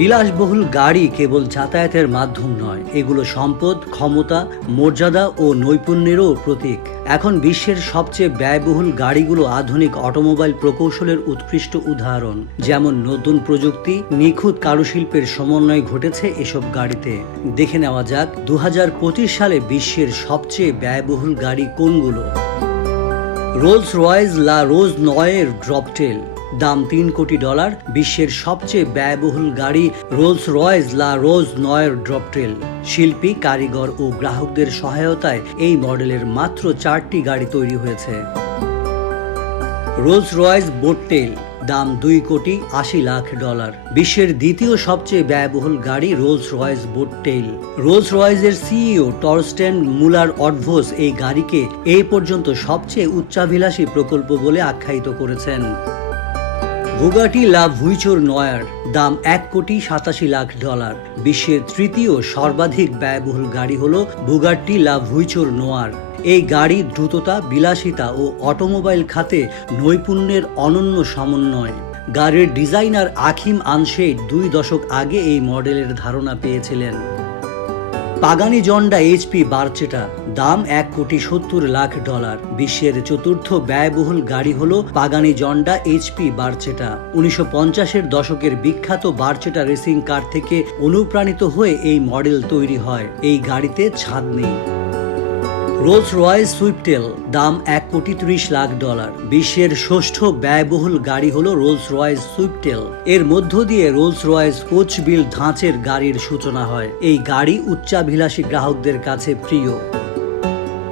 বিলাসবহুল গাড়ি কেবল যাতায়াতের মাধ্যম নয়, এগুলো সম্পদ, ক্ষমতা, মর্যাদা ও নৈপুণ্যেরও প্রতীক। এখন বিশ্বের সবচেয়ে ব্যয়বহুল গাড়িগুলো আধুনিক অটোমোবাইল প্রকৌশলের উৎকৃষ্ট উদাহরণ। যেমন নতুন প্রযুক্তি, নিখুঁত কারুশিল্পের সমন্বয় ঘটেছে এসব গাড়িতে। দেখে নেওয়া যাক দু হাজার পঁচিশ সালে বিশ্বের সবচেয়ে ব্যয়বহুল গাড়ি কোনগুলো? রোলস রয়েস লা রোজ নয়ের ড্রপটেল। দাম তিন কোটি ডলার, বিশ্বের সবচেয়ে ব্যয়বহুল গাড়ি রোলস রয়েস লা রোজ নয়ের ড্রপটেল শিল্পী, কারিগর ও গ্রাহকদের সহায়তায় এই মডেলের মাত্র চারটি গাড়ি তৈরি হয়েছে। রোলস রয়েস বোটটেল দাম দুই কোটি আশি লাখ ডলার। বিশ্বের দ্বিতীয় সবচেয়ে ব্যয়বহুল গাড়ি রোলস রয়েস বোটটেইল রোলস রয়েসের সিইও টরস্টেন মুলার অডভোস এই গাড়িকে এই পর্যন্ত সবচেয়ে উচ্চাভিলাষী প্রকল্প বলে আখ্যায়িত করেছেন। বুগাটি লা ভুইচোর নয়ার দাম এক কোটি সাতাশি লাখ ডলার। বিশ্বের তৃতীয় সর্বাধিক ব্যয়বহুল গাড়ি হল বুগাটি লা ভুইচোর নোয়ার এই গাড়ি দ্রুততা, বিলাসিতা ও অটোমোবাইল খাতে নৈপুণ্যের অনন্য সমন্বয়। গাড়ির ডিজাইনার আখিম আনশে দুই দশক আগে এই মডেলের ধারণা পেয়েছিলেন। পাগানি জন্ডা এইচপি বারচেটা দাম এক কোটি সত্তর লাখ ডলার। বিশ্বের চতুর্থ ব্যয়বহুল গাড়ি হল পাগানি জন্ডা এইচপি বারচেটা উনিশশো পঞ্চাশের দশকের বিখ্যাত বারচেটা রেসিং কার থেকে অনুপ্রাণিত হয়ে এই মডেল তৈরি হয়। এই গাড়িতে ছাদ নেই। রোলস রয়েস সুইফটেল দাম এক কোটি ত্রিশ লাখ ডলার। বিশ্বের ষষ্ঠ ব্যয়বহুল গাড়ি হল রোলস রয়েস সুইফটেল এর মধ্য দিয়ে রোলস রয়েস কোচবিল ধাঁচের গাড়ির সূচনা হয়। এই গাড়ি উচ্চাভিলাষী গ্রাহকদের কাছে প্রিয়।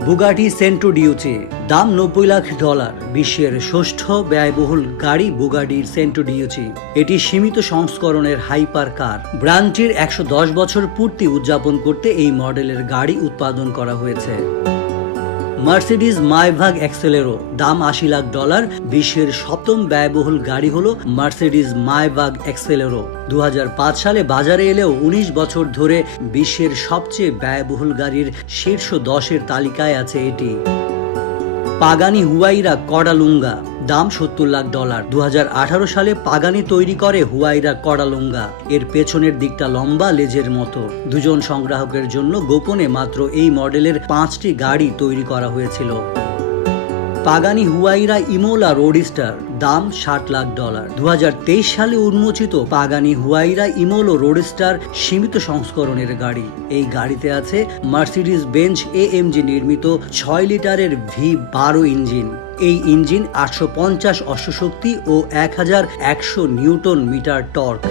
বুগাটি সেন্টোডিউচে দাম নব্বই লাখ ডলার। বিশ্বের ষষ্ঠ ব্যয়বহুল গাড়ি বুগাডির সেন্টোডিউচি এটি সীমিত সংস্করণের হাইপার কার। ব্র্যান্ডটির একশো দশ বছর পূর্তি উদযাপন করতে এই মডেলের গাড়ি উৎপাদন করা হয়েছে। মার্সিডিজ মাইভাগ এক্সেলেরো দাম আশি লাখ ডলার, বিশ্বের সপ্তম ব্যয়বহুল গাড়ি হল মার্সিডিজ মাইভাগ এক্সেলেরো দু হাজার পাঁচ সালে বাজারে এলেও ১৯ বছর ধরে বিশ্বের সবচেয়ে ব্যয়বহুল গাড়ির শীর্ষ দশের তালিকায় আছে এটি। পাগানি হুয়াইরা কডালুঙ্গা। দাম সত্তর লাখ ডলার। দু হাজার আঠারো সালে পাগানি তৈরি করে হুয়াইরা কডালুঙ্গা। এর পেছনের দিকটা লম্বা, লেজের মতো। দুজন সংগ্রাহকের জন্য গোপনে মাত্র এই মডেলের পাঁচটি গাড়ি তৈরি করা হয়েছিল। পাগানি হুয়াইরা ইমোলা রোডিস্টার, দাম ষাট লাখ ডলার। দু হাজার তেইশ সালে উন্মোচিত পাগানি হুয়াইরা ইমোলো রোডস্টার সীমিত সংস্করণের গাড়ি। এই গাড়িতে আছে মার্সিডিজ বেঞ্চ এএমজি নির্মিত ছয় লিটারের ভি বারো ইঞ্জিন। এই ইঞ্জিন আটশো পঞ্চাশ অশ্বশক্তি ও এক হাজার একশো newton metre torque.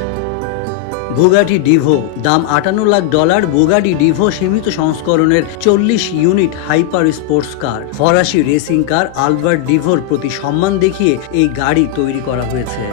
Bugatti Divo, দাম আটান্ন লাখ ডলার। বুগাটি ডিভো সীমিত সংস্করণের চল্লিশ ইউনিট হাইপার স্পোর্টস কার। ফরাসি রেসিং কার আলবার্ট ডিভোর প্রতি সম্মান দেখিয়ে এই গাড়ি তৈরি করা হয়েছে।